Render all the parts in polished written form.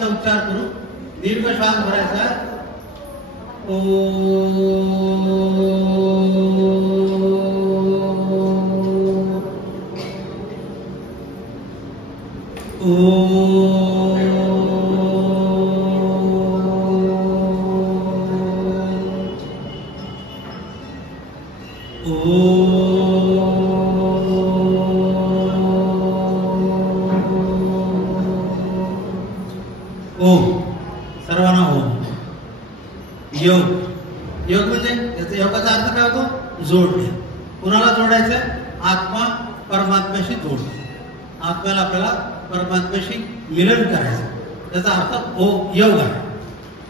ईचा उच्चार करू. दीर्घ श्वास भरायचा. ओ सर्वांना ओम. योग. योग म्हणजे याचा योगाचा अर्थ काय होतो? जोडणे. कुणाला जोडायचं? आत्मा परमात्म्याशी जोडणे. आत्म्याला आपल्याला परमात्म्याशी मिलन करायचं. त्याचा अर्थ योग आहे.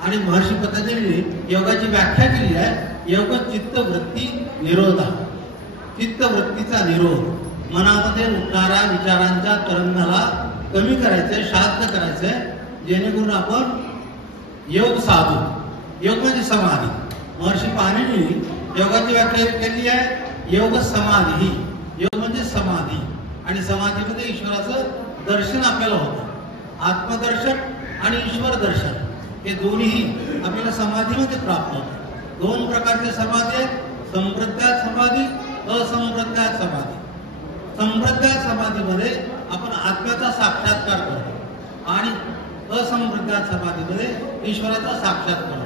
आणि महर्षी पतंजलीने योगाची व्याख्या केली आहे. योग चित्तवृत्ती निरोध. चित्तवृत्तीचा निरोध, मनामध्ये उठणाऱ्या विचारांच्या तरंगाला कमी करायचंय, शांत करायचंय, जेणेकरून आपण योग साधू. योग म्हणजे समाधी. महर्षी पाणिनींनी योगाची व्याख्या केली आहे. योग समाधी. योग म्हणजे समाधी. आणि समाधीमध्ये ईश्वराचं दर्शन आपल्याला होतं. आत्मदर्शन आणि ईश्वर दर्शन हे दोन्ही आपल्याला समाधीमध्ये प्राप्त होतं. दोन प्रकारचे समाधी आहेत. संप्रज्ञात समाधी, असंप्रज्ञात समाधी. संप्रज्ञात समाधीमध्ये आपण आत्म्याचा साक्षात्कार करतो आणि असंप्रज्ञात समाधीमध्ये ईश्वराचा साक्षात्कार.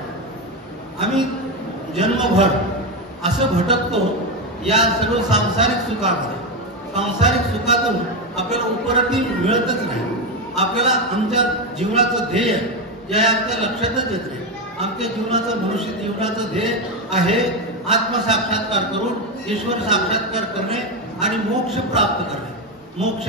आम्ही जन्मभर असं भटकतो या सर्व सांसारिक सुखामध्ये. सांसारिक सुखातून आपल्याला उपरती मिळतच नाही. आपल्याला आमच्या जीवनाचं ध्येय जे आहे आमच्या लक्षातच येत नाही. आमच्या जीवनाचं, मनुष्य जीवनाचं ध्येय आहे आत्मसाक्षात्कार करून ईश्वर साक्षात्कार करणे आणि मोक्ष प्राप्त करणे. मोक्ष,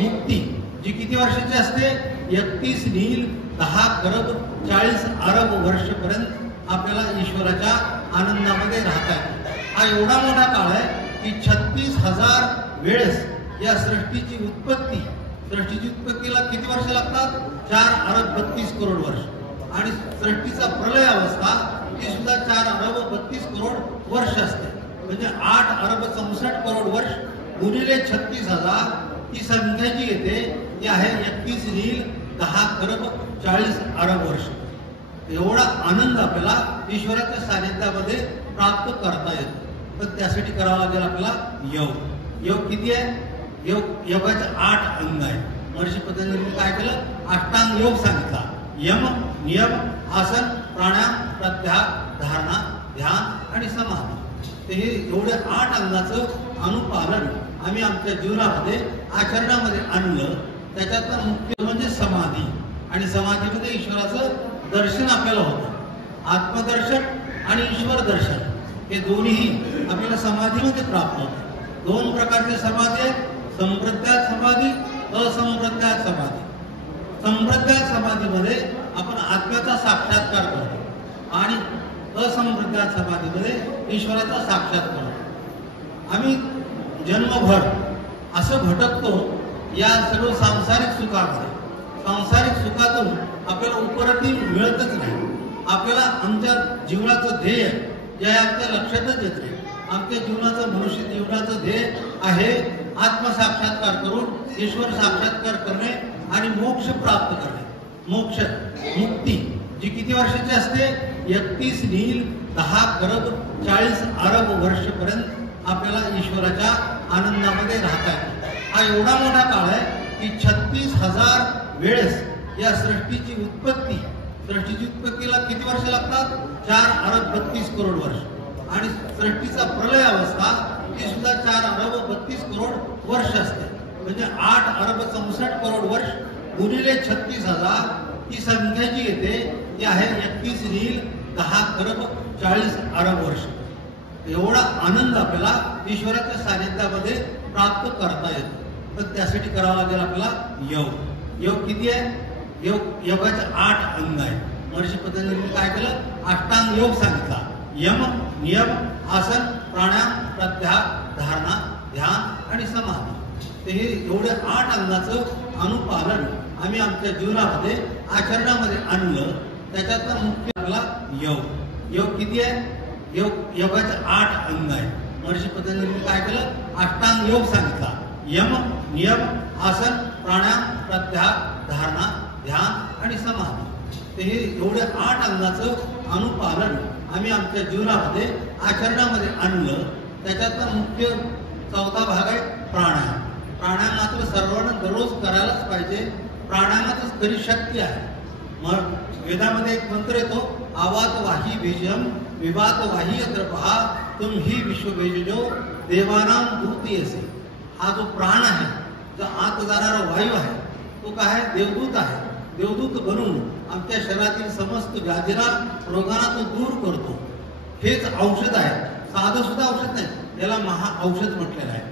मुक्ती जी किती वर्षाची असते? 31 नील 10 खरब 40 अरब वर्षपर्यंत आपल्याला ईश्वराच्या आनंदामध्ये राहता येते. हा एवढा मोठा काळ आहे की 36,000 वेळेस या सृष्टीची उत्पत्तीला किती वर्ष लागतात? 4 अरब 32 करोड वर्ष. आणि सृष्टीचा प्रलय अवस्था ती सुद्धा 4 अरब 32 करोड वर्ष असते. म्हणजे 8 अरब 64 करोड वर्ष गुणिले 36,000 ही संख्या जी येते ती आहे 31 नील 10 खरब 40 अरब वर्ष. एवढा आनंद आपल्याला ईश्वराच्या सानिध्यामध्ये प्राप्त करता येतो. तर त्यासाठी करावं लागेल आपल्याला योग. योग किती आहे? योगाचे 8 अंग आहेत. महर्षी पतंजलीने काय केलं? अष्टांग योग सांगितला. यम, नियम, आसन, प्राणायाम, प्रत्याहार, धारणा, ध्यान आणि समाधी. ते हे एवढे 8 अंगाचं अनुपालन आम्ही आमच्या जीवनामध्ये आचरणामध्ये आणलं. त्याच्यातलं मुख्य म्हणजे समाधी. आणि समाधीमध्ये ईश्वराचं दर्शन आपल्याला होतं. आत्मदर्शन आणि ईश्वर दर्शन हे दोन्ही आपल्याला समाधीमध्ये प्राप्त होतं. दोन प्रकारचे समाधी आहेत. संप्रज्ञात समाधी, असंप्रज्ञात समाधी. संप्रज्ञात समाधीमध्ये आपण आत्म्याचा साक्षात्कार करतो आणि असंप्रज्ञात समाधीमध्ये ईश्वराचा साक्षात्कार करतो. आम्ही जन्मभर असं भटकतो या सर्व सांसारिक सुखामध्ये. सांसारिक सुखातून आपल्याला उपरती मिळतच नाही. आपल्याला आमच्या जीवनाचं ध्येय जे आहे आमच्या लक्षातच येत नाही. आमच्या जीवनाचं, मनुष्य जीवनाचं ध्येय आहे आत्मसाक्षात्कार करून ईश्वर साक्षात्कार करणे आणि मोक्ष प्राप्त करणे. मोक्ष, मुक्ती जी किती वर्षाची असते? 31 नील 10 खरब 40 अरब वर्षपर्यंत आपल्याला ईश्वराच्या आनंदामध्ये राहता येते. हा एवढा मोठा काळ आहे की 36,000 वेळेस या सृष्टीची उत्पत्तीला किती वर्ष लागतात? 4 अरब 32 करोड वर्ष. आणि सृष्टीचा प्रलय अवस्था ती सुद्धा 4 अरब 32 करोड वर्ष असते. म्हणजे 8 अरब 64 करोड वर्ष गुणिले 36,000 ही संख्या जी येते ती आहे 31 नील 10 खरब 40 अरब वर्ष. एवढा आनंद आपल्याला ईश्वराच्या सानिध्यामध्ये प्राप्त करता येतो. तर त्यासाठी करावं लागेल आपल्याला योग. योग किती आहे? योगाचे 8 अंग आहेत. महर्षी पतंजलीने काय केलं? अष्टांग योग सांगितला. यम, नियम, आसन, प्राणायाम, प्रत्याहार, धारणा, ध्यान आणि समाधी. ते हे एवढे 8 अंगाचं अनुपालन आम्ही आमच्या जीवनामध्ये आचरणामध्ये आणलं. त्याच्यातलं मुख्य आपला योग. योग किती आहे? योगाचे 8 अंग आहेत. महर्षी पतंजलीने काय केलं? अष्टांग योग सांगितला. यम, नियम, आसन, प्राणायाम, प्रत्याहार, धारणा, ध्यान आणि समाधी ते हे एवढ्या 8 अंगाचं अनुपालन आम्ही आमच्या जीवनामध्ये आचरणामध्ये आणलं. त्याच्यातला मुख्य 4था भाग आहे प्राणायाम. प्राणायाम मात्र सर्वांना दररोज करायलाच पाहिजे. प्राणायामातच खरी शक्ती आहे. मग वेदामध्ये एक मंत्र येतो, आवात वाही बीजम विवात वाही द्रपहा तुम ही विश्व बेजो देवानाम दूत येसे. हा जो प्राण आहे, जो आत जाणारा वायू आहे, तो काय आहे? देवदूत आहे. देवदूत बनून आमच्या शरीरातील समस्त व्याधीला रोगांना तो दूर करतो. हेच औषध आहे. साधं सुद्धा औषध नाही, त्याला महाऔषध म्हटलेलं आहे.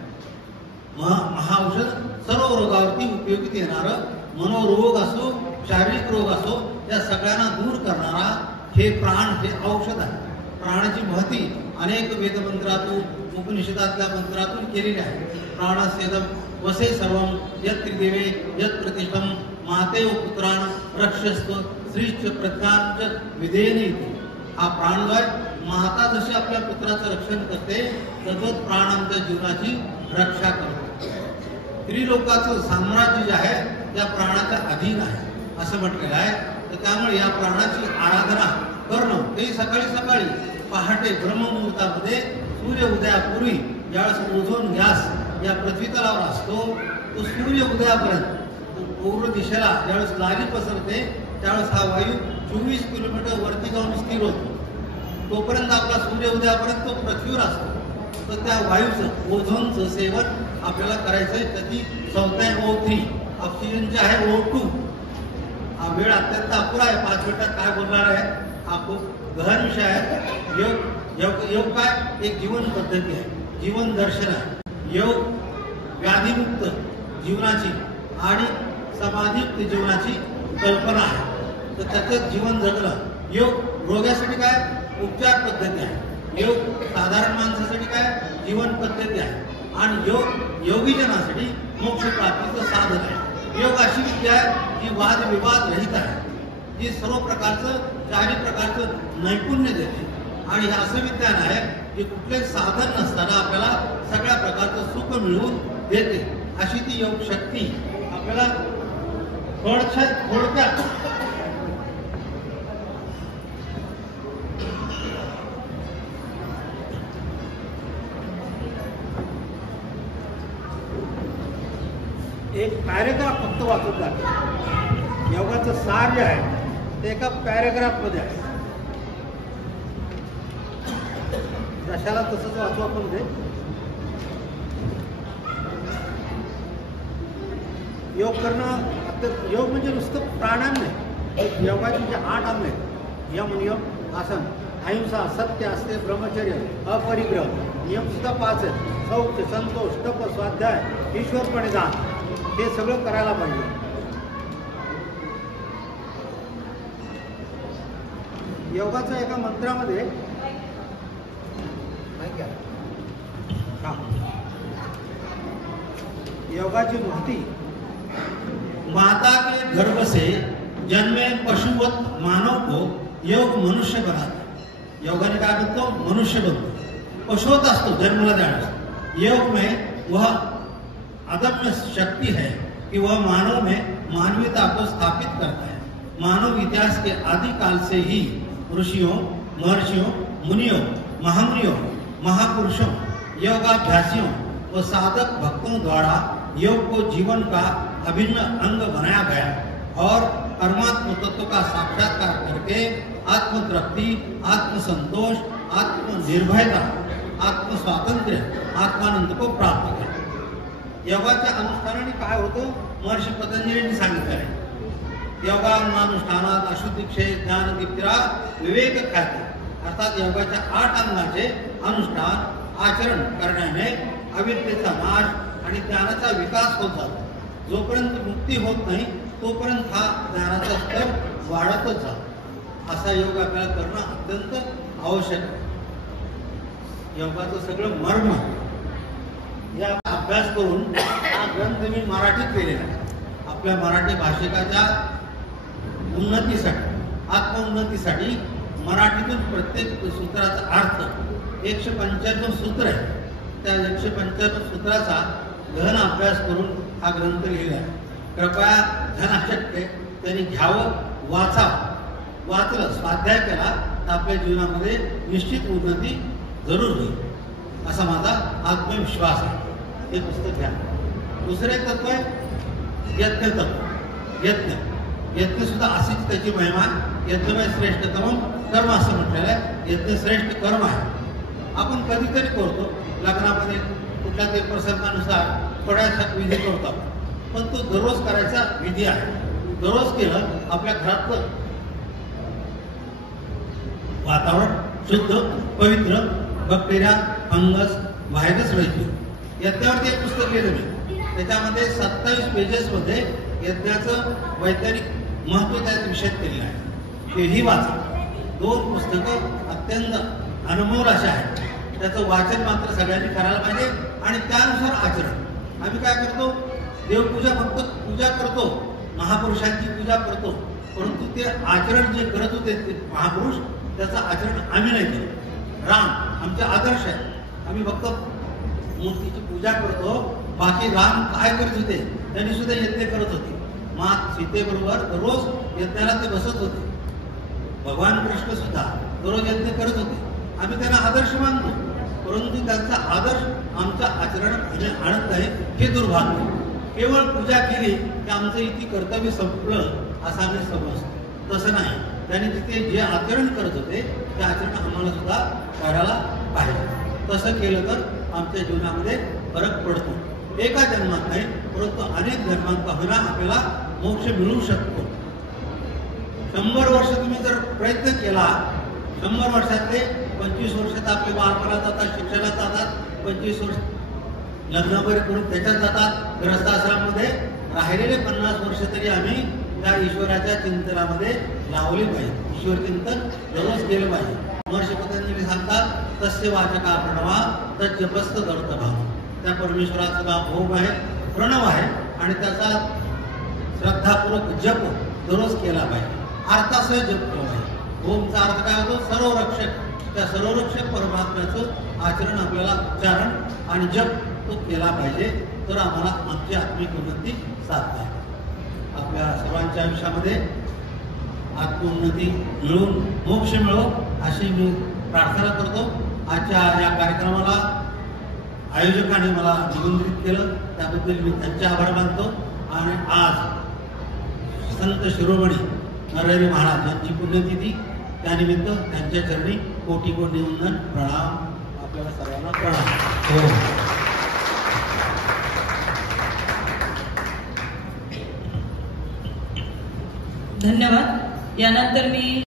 महाऔषध सर्व रोगावरती उपयोगी येणारं, मनोरोग असो शारीरिक रोग असो या सगळ्यांना दूर करणारा हे प्राण हे औषध आहे. प्राणाची महती अनेक वेदमंत्रातून उपनिषदातल्या मंत्रातून केलेली आहे. प्राणस्येदम वसे सर्वम यत् त्रिदेवे यत् प्रतिष्ठम मातेव पुत्रान रक्षस्व श्रीच प्रज्ञांच विधेयनी. हा प्राण माता जशी आपल्या पुत्राचं रक्षण करते तसंच प्राण आमच्या जीवनाची रक्षा करतो. त्रिलोकाचं साम्राज्य जे आहे त्या प्राणाच्या अधीन आहे असं म्हटलेलं आहे. तर त्यामुळे या प्राणाची आराधना करणं ते सकाळी पहाटे ब्रह्ममुहूर्तामध्ये सूर्य उदयापूर्वी ज्यावेळेस ओझोन गॅस या पृथ्वी तलावर असतो, तो सूर्य उदयापर्यंत पूर्व दिशेला ज्यावेळेस लाली पसरते त्यावेळेस हा वायू 24 किलोमीटर वरती जाऊन स्थिर होतो. तोपर्यंत आपला सूर्य उदयापर्यंत तो पृथ्वीवर असतो. तर त्या वायूचं ओझोनचं सेवन आपल्याला करायचंय. त्याची 4था O3 ऑक्सिजन जे आहे O2. हा वेळ अत्यंत अपुरा आहे. 5 मिनिटात काय बोलणार आहे हा खूप गहन विषय आहे. योग काय? एक जीवन पद्धती आहे, जीवन दर्शन आहे. योग व्याधीमुक्त जीवनाची आणि समाधीयुक्त जीवनाची कल्पना आहे. तर त्याचं जीवन जगलं. योग रोग्यासाठी काय? उपचार पद्धती आहे. योग साधारण माणसासाठी काय? जीवन पद्धती आहे. आणि योग योगीजनासाठी मोक्ष प्राप्तीचं साधन आहे. योग अशी विद्या आहे जी वादविवाद रहित आहे, जी सर्व प्रकारचं 4 प्रकारचं नैपुण्य देते. आणि हे असं विज्ञान आहे की कुठले साधन नसताना आपल्याला सगळ्या प्रकारचं सुख मिळवून देते. अशी ती योग शक्ती आपल्याला थोडक्यात एक पॅरेग्राफ फक्त वाचून जाते. योगाचं सार जे आहे ते एका पॅरेग्राफ मध्ये आहे. जशाला तसंच वाचू आपण ते. योग करणं, योग म्हणजे नुसतं प्राणायाम नाही. योगाचे जे 8 अंग आहेत, यम नियम आसन, अहिंसा, सत्य असते, ब्रह्मचर्य, अपरिग्रह, नियम सुद्धा 5 आहेत. शौच, संतोष, तप, स्वाध्याय, ईश्वरपणे दान, हे सगळं करायला पाहिजे. योगाच्या एका मंत्रामध्ये योगाची मुक्ती, माता के गर्भ से जन्मे पशुवत मानव को योग मनुष्य बनाता. योगाने काय बनतो? मनुष्य बनतो. पशुवत असतो जन्मला जाण्यास. योग में वह अदम्य शक्ति है कि वह मानव में मानवीयता को स्थापित करता है. मानव इतिहास के आदि काल से ही ऋषियों, महर्षियों, मुनियों, महामुनियों, महापुरुषों, योगाभ्यासियों व साधक भक्तों द्वारा योग को जीवन का अभिन्न अंग बनाया गया और परमात्म तत्व का साक्षात्कार करके आत्मतृप्ति, आत्मसंतोष, आत्मनिर्भयता, आत्मस्वातंत्र्य, आत्मानंद को प्राप्त किया. योगाच्या अनुष्ठानाने काय होतं? महर्षी पतंजलींनी सांगितलं आहे. योगानुष्ठानात अशुद्धी क्षय ज्ञान दीप्तिरा विवेक ख्याती. अर्थात योगाच्या 8 अंगाचे अनुष्ठान आचरण करण्याने अविद्येचा नाश आणि ज्ञानाचा विकास होत जातो. जोपर्यंत मुक्ती होत नाही तोपर्यंत हा ज्ञानाचा स्तर वाढतच जातो. असा योग आपल्याला करणं अत्यंत आवश्यक आहे. योगाचं सगळं मर्म या अभ्यास करून हा ग्रंथ मी मराठीत केलेला आहे. आपल्या मराठी भाषिकाच्या उन्नतीसाठी, आत्मोन्नतीसाठी मराठीतून प्रत्येक सूत्राचा अर्थ 195 सूत्र आहे. त्या 195 सूत्राचा गहन अभ्यास करून हा ग्रंथ लिहिला आहे. कृपया धनाशक्य त्यांनी घ्यावं, वाचलं, स्वाध्याय केला तर आपल्या जीवनामध्ये निश्चित उन्नती जरूर होईल असा माझा आत्मविश्वास आहे. हे पुस्तक घ्या. दुसरे तत्व आहे यज्ञ तत्व. यज्ञ सुद्धा अशीच त्याची महिमा. यज्ञमय श्रेष्ठ कर्म असं म्हटलेलं आहे. यज्ञ श्रेष्ठ कर्म आहे. आपण कधीतरी करतो लग्नामध्ये कुठल्या तरी प्रसंगानुसार थोड्याशा विधी करतो, पण तो दररोज करायचा विधी आहे. दररोज केलं आपल्या घरातलं वातावरण शुद्ध, पवित्र, बॅक्टेरिया, फंगस, व्हायरस राहते. यज्ञावरती एक पुस्तक लिहिलं मी. त्याच्यामध्ये 27 पेजेसमध्ये यज्ञाचं वैज्ञानिक महत्व त्यात विषय केलेलं आहे. तेही वाचा. 2 पुस्तकं अत्यंत अनमोल अशा आहेत. त्याचं वाचन मात्र सगळ्यांनी करायला पाहिजे आणि त्यानुसार आचरण. आम्ही काय करतो, देवपूजा फक्त पूजा करतो, महापुरुषांची पूजा करतो, परंतु ते आचरण जे करत होते ते महापुरुष त्याचं आचरण आम्ही नाही केलं. राम आमचे आदर्श आहे. आम्ही फक्त मूर्तीची पूजा करतो, बाकी राम काय करत होते, त्यांनी सुद्धा यज्ञ करत होते. मात सीतेबरोबर दररोज यज्ञाला ते बसत होते. भगवान कृष्ण सुद्धा दररोज यज्ञ करत होते. आम्ही त्यांना आदर्श मानतो, परंतु त्यांचा आदर्श आमच्या आचरणात आणत नाही, हे दुर्भाग्य. केवळ पूजा केली की आमचं इथे कर्तव्य संपलं असं आम्ही समजतो. तसं नाही. त्यांनी तिथे जे आचरण करत होते ते आचरण आम्हाला सुद्धा करायला पाहिजे. तसं केलं तर आमच्या जीवनामध्ये फरक पडतो. एका जन्मात नाही, परंतु अनेक जन्मात पाहून आपल्याला मोक्ष मिळू शकतो. 100 वर्ष तुम्ही जर प्रयत्न केला, 100 वर्षातले 25 वर्षात आपले बालपणात जातात, शिक्षणात जातात, 25 वर्ष लग्न वगैरे करून त्याच्यात जातात. ग्रस्ताश्रमामध्ये राहिलेले 50 वर्ष तरी आम्ही त्या ईश्वराच्या चिंतनामध्ये लावले पाहिजे. ईश्वर चिंतन दररोज केलं पाहिजे. महर्षी पतंजली सांगतात, तस्य वाचका प्रणवा तज्जपस्त दर्तभाव. त्या परमेश्वराचं नाव ओम आहे, प्रणव आहे आणि त्याचा श्रद्धापूर्वक जप दररोज केला पाहिजे. अर्थासह जप केला पाहिजे. ओमचा अर्थ काय होतो, सर्वरक्षक. त्या सर्वरक्षक परमात्म्याचं आचरण आपल्याला उच्चारण आणि जप तो केला पाहिजे, तर आम्हाला आमची आत्मिक उन्नती साधता येते. आपल्या सर्वांच्या आयुष्यामध्ये आत्मोन्नती मिळून मोक्ष मिळो अशी मी प्रार्थना करतो. आजच्या या कार्यक्रमाला आयोजकांनी मला निमंत्रित केलं त्याबद्दल मी त्यांचे आभार मानतो. आणि आज संत शिरोमणी नरहरी महाराज यांची पुण्यतिथी, त्यानिमित्त त्यांच्या चरणी कोटी कोटी वंदन, प्रणाम. आपल्याला सर्वांना प्रणाम. धन्यवाद. यानंतर मी